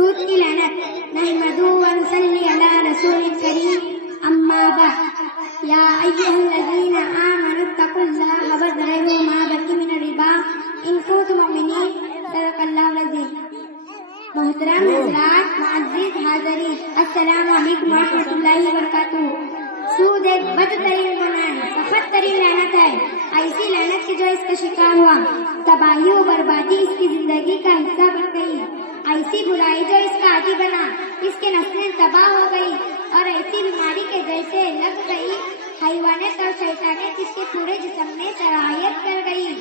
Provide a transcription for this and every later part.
سود کی لعنت۔ نحمدہ ونصلی علی رسول کریم، اما بعد، یا ایھا الذین آمنوا اتقوا اللہ وذروا ما بقی من الربا ان کنتم مؤمنین۔ صدق اللہ العظیم۔ محترم حضرات، معزز حاضرین، السلام علیکم ورحمۃ اللہ وبرکاتہ۔ سود ایک بدترین گناہ ہے، سخت ترین لعنت ہے۔ ایسی لعنت کی جو اس کا شکار ہوا، تباہی و بربادی اس کی زندگی کا حصہ بن گئی۔ ایسی برائی جو اس کا عادی بنا، اس کے نسلیں تباہ ہو گئی، اور ایسی بیماری کے جیسے لگ گئی، حیوانیت اور شیطانیت اس کے پورے جسم میں سرایت کر گئی۔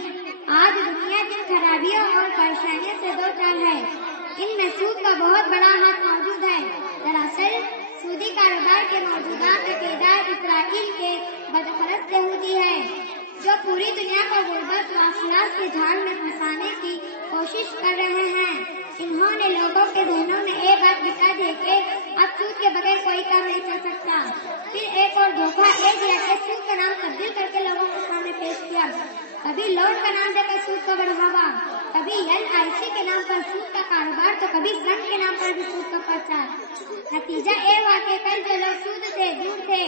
آج دنیا جن خرابیوں اور پریشانیوں سے دو چار ہے، ان میں سود کا بہت بڑا ہاتھ موجود ہے۔ دراصل سودی کاروبار کے موجودات عقیدہ اسرائیل کے بدقرض یہودی ہے، جو پوری دنیا کو غربت و افلاس کے جھاڑ میں پھنسانے کی کوشش کر رہے ہیں۔ انہوں نے لوگوں کے ذہنوں میں ایک بات بٹھا دی کہ اب سود کے بغیر کوئی کام نہیں چل سکتا۔ پھر ایک اور دھوکہ دیا کہ سود کا نام تبدیل کر کے لوگوں کے سامنے پیش کیا۔ کبھی لون کا نام دے کر سود کا بڑھاوا، کبھی LIC کے نام پر سود کا کاروبار، تو کبھی سنگ کے نام پر بھی سود کا پرچار۔ نتیجہ یہ ہوا کہ کل جو لوگ سود سے دور تھے،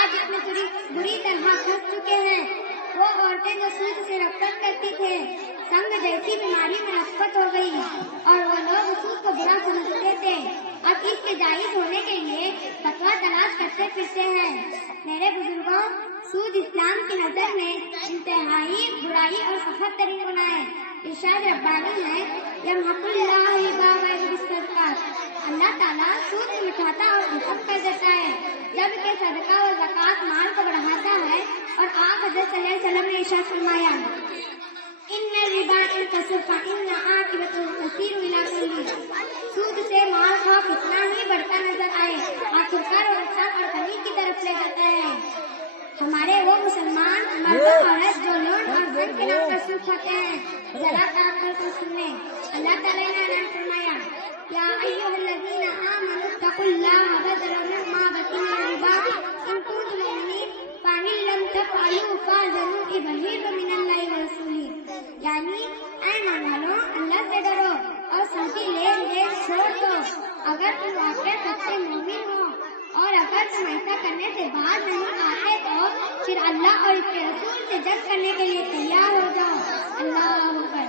آج اتنے بری طرح پھنس چکے ہیں۔ وہ عورتیں جو سود سے نفرت کرتی تھے، سنگ جیسی بیماری میں نفرت ہو گئی، اور وہ لوگ سود کو برا سمجھتے تھے، اب اس کے جائز ہونے کے لیے فتویٰ تلاش کرتے پھرتے ہیں۔ میرے بزرگوں، سود اسلام کی نظر میں انتہائی برائی اور سخت ترین گناہ ہے۔ ارشاد ربانی ہے، یمحق اللہ الربا ویربی الصدقات۔ اللہ تعالیٰ سود کو مٹاتا اور ختم کر دیتا ہے، جبکہ صدقہ و زکوٰۃ مال کو بڑھاتا ہے۔ اور آپ حضرت صلی اللہ علیہ وسلم نے ارشاد فرمایا، ان الربا ان کثر فان عاقبته تسیر الی کل۔ سود سے مال کا کتنا ہی بڑھتا نظر آئے، آخرکار وہ نقصان اور کمی کی طرف لے جاتا ہے۔ ہمارے وہ مسلمان مرد و عورت جو لون اور سنگ کے نام پر سود کھاتے ہیں، ذرا کام کر کے سنیں۔ اللہ تعالیٰ نے اعلان فرمایا، یا ایھا الذین آمنوا اتقوا اللہ وذروا ما بقی من الربا ان کنتم مؤمنین فإن لم تفعلوا فأذنوا بحرب من اللہ ورسولہ۔ یعنی اے ایمان والو، اللہ سے ڈرو اور سودی لین دین چھوڑ دو اگر تم واقعی سچے مومن ہو، اور اگر تم ایسا کرنے سے باز نہیں آتے تو پھر اللہ اور اس کے رسول سے جنگ کرنے کے لیے تیار ہو جاؤ۔ اللہ اکبر۔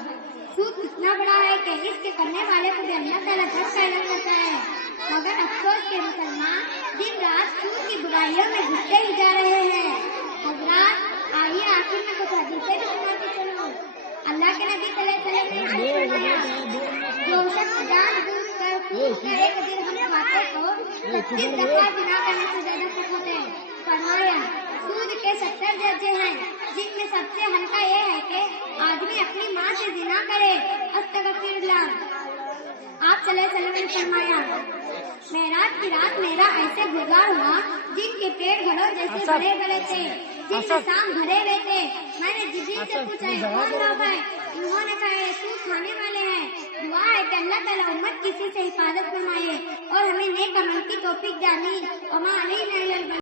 سود کتنا بڑا ہے کہ اس کے کرنے والے کو بھی اللہ تعالیٰ جنگ پیدا کرتا ہے، مگر افسوس کے مسلمان دن رات سود کی برائیوں میں گھستے ہی جا رہے ہیں۔ حضرات، آئیے آخر میں کچھ حدیثیں بھی سناتے چلو۔ اللہ کے نبی صلی اللہ علیہ وسلم نے فرمایا، جو شخص جان بوجھ کر سود کا ایک درہم کھاتے کو 25 دفعہ زنا کرنے سے زیادہ سخت ہے۔ فرمایا، سود کے 70 درجے ہیں، جن میں سب سے ہلکا یہ ہے کہ آدمی اپنی ماں سے زنا کرے۔ استغفر اللہ۔ آپ صلی اللہ علیہ وسلم نے فرمایا، معراج کی رات میرا ایسے گزار ہوا جن کے پیٹ گھڑوں جیسے بڑے بڑے تھے، جن میں سام بھرے ہوئے تھے۔ میں نے جبریل سے پوچھا، کون لوگ ہیں؟ انہوں نے کہا، یہ سود کھانے والے ہیں۔ دعا ہے کہ اللہ تعالیٰ امت کسی سے حفاظت فرمائے اور ہمیں نیک عمل کی توفیق دے۔ آمین۔ وما علینا الا البلاغ۔